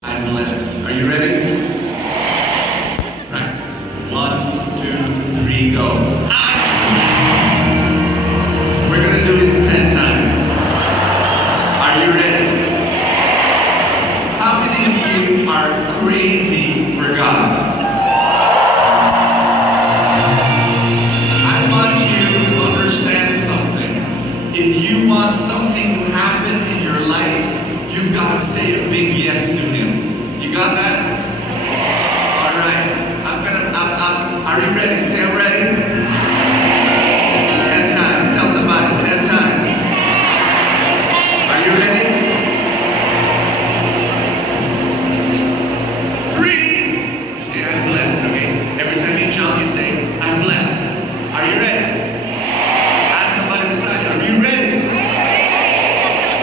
I'm blessed. Are you ready? Right. 1, 2, 3, go. We're gonna do it 10 times. Are you ready? How many of you are crazy for God? I want you to understand something. If you want something to happen in your life, you've got to say a big yes to Him. You got that? All right. Are you ready? Say I'm ready. 10 times. Tell somebody. 10 times. Are you ready? 3. You say I'm blessed. Okay. Every time you jump, you say I'm blessed. Are you ready? Ask somebody beside you. Are you ready?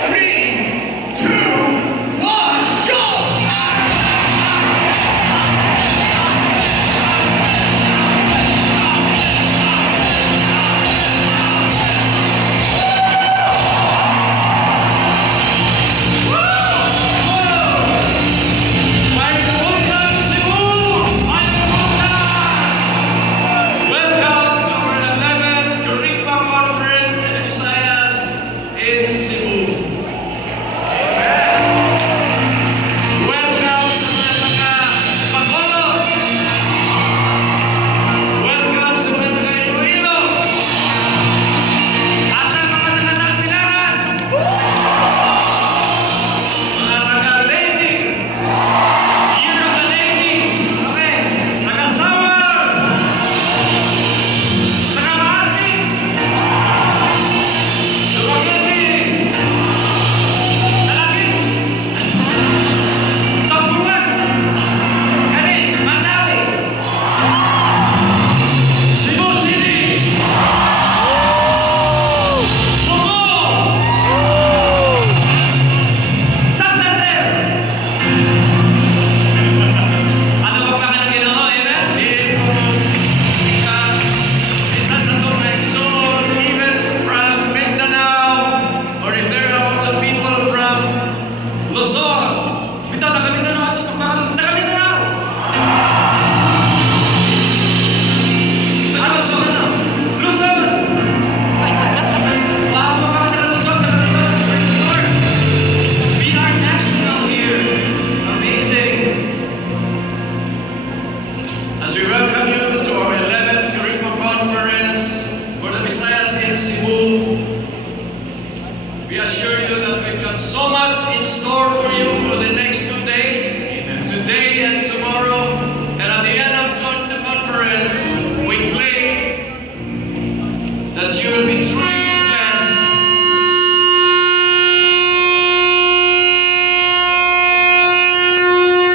3, 2, 1, go! We assure you that we've got so much in store for you for the next 2 days, today and tomorrow. And at the end of the conference, we claim that you will be truly